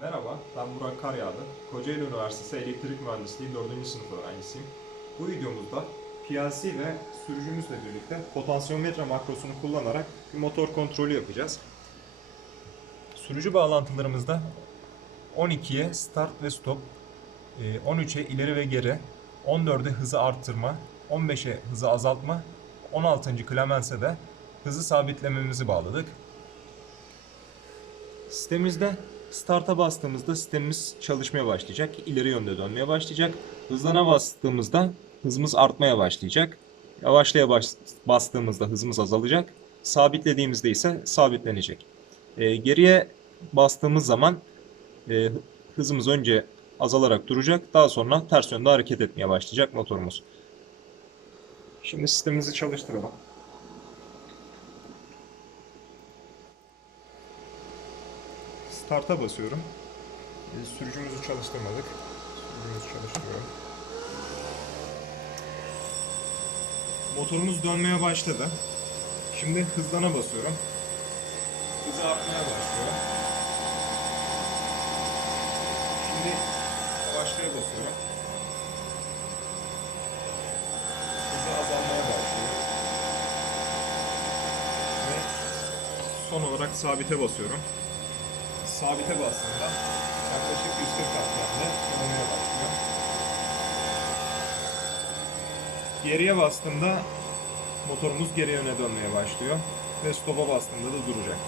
Merhaba, ben Burak Karyağlı. Kocaeli Üniversitesi Elektrik Mühendisliği 4. sınıf öğrencisiyim. Bu videomuzda PLC ve sürücümüzle birlikte potansiyometre makrosunu kullanarak bir motor kontrolü yapacağız. Sürücü bağlantılarımızda 12'ye start ve stop, 13'e ileri ve geri, 14'e hızı arttırma, 15'e hızı azaltma, 16. Clemens'e de hızı sabitlememizi bağladık. Sistemimizde start'a bastığımızda sistemimiz çalışmaya başlayacak. İleri yönde dönmeye başlayacak. Hızlana bastığımızda hızımız artmaya başlayacak. Yavaşlaya bas- bastığımızda hızımız azalacak. Sabitlediğimizde ise sabitlenecek. Ee, geriye bastığımız zaman e, hızımız önce azalarak duracak. Daha sonra ters yönde hareket etmeye başlayacak motorumuz. Şimdi sistemimizi çalıştıralım. Start'a basıyorum. Sürücümüzü çalıştırmadık. Sürücümüzü çalıştırıyorum. Motorumuz dönmeye başladı. Şimdi hızlana basıyorum. Hızı artmaya başlıyor. Şimdi yavaşlaya basıyorum. Hızı azalmaya başlıyor. Ve son olarak sabite basıyorum sabite bastığında yaklaşık 140 atlarla dönmeye başlıyor. Geriye bastığımda motorumuz geri yöne dönmeye başlıyor ve stop'a bastığımda da duracak.